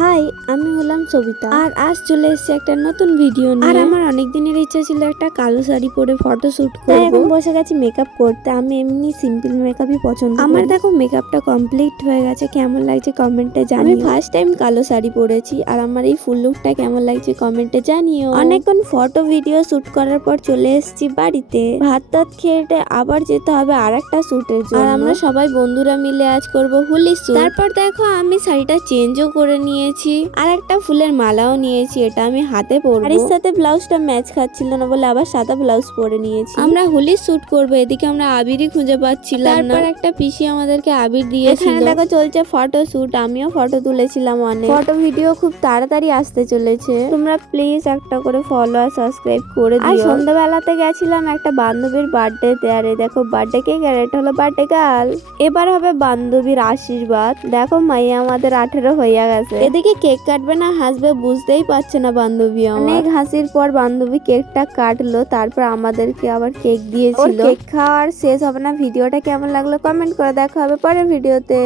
High, আমি হলাম সবিতা আর আজ চলে এসেছে একটা নতুন ভিডিও নিয়ে। আর আমার অনেক দিনের ইচ্ছা ছিল একটা কালো শাড়ি পরে ফটো শুট করব। এখন বসে গেছি মেকআপ করতে। আমি এমনি সিম্পল মেকআপই পছন্দ করি। আমার দেখো মেকআপটা কমপ্লিট হয়ে গেছে, কেমন লাগছে কমেন্টে জানিও। আমি ফার্স্ট টাইম কালো শাড়ি পরেছি আর আমার এই ফুল লুকটা কেমন লাগছে কমেন্টে জানিও। অনেকক্ষণ ফটো ভিডিও শুট করার পর চলে এসেছি বাড়িতে। ভাত টাত খেয়ে আবার যেতে হবে আরেকটা শুটের জন্য। আর আমরা সবাই বন্ধুরা মিলে আজ করব হুলি শুট। তারপর দেখো আমি শাড়িটা চেঞ্জও করে নিয়েছি আর একটা ফুলের মালাও নিয়েছি, এটা আমি হাতে পরবো। আর এর সাথে ব্লাউজটা ম্যাচ খাচ্ছিল না বলে আবার সাদা ব্লাউজ পরে নিয়েছি। আমরা হোলি শুট করব, এদিকে আমরা আবিরই খুঁজে পাচ্ছিলাম না। তারপর একটা পিসি আমাদেরকে আবির দিয়েছিল। এখানে দেখো চলছে ফটো শুট, আমিও ফটো তুলেছিলাম অনেক। ফটো ভিডিও খুব তাড়াতাড়ি আসতে চলেছে, তোমরা প্লিজ একটা করে ফলো আর সাবস্ক্রাইব করে দিও। আর সন্ধ্যাবেলাতে গেছিলাম একটা বান্ধবীর বার্থডেতে, আর এই দেখো বার্থডে কেক আর এটা হলো বার্থডে গার্ল। এবার হবে বান্ধবীর আশীর্বাদ। দেখো মাইয়া আমাদের 18 হইয়া গেছে। এদিকে কেক কাটবে না হাসবে বুঝতেই পারছে না বান্ধবী। অনেক হাসির পর বান্ধবী কেকটা কাটলো, তারপর আমাদেরকে আবার কেক দিয়েছিল। কেক খাওয়ার শেষ হবে না। ভিডিওটা কেমন লাগলো কমেন্ট করে, দেখা হবে পরের ভিডিওতে।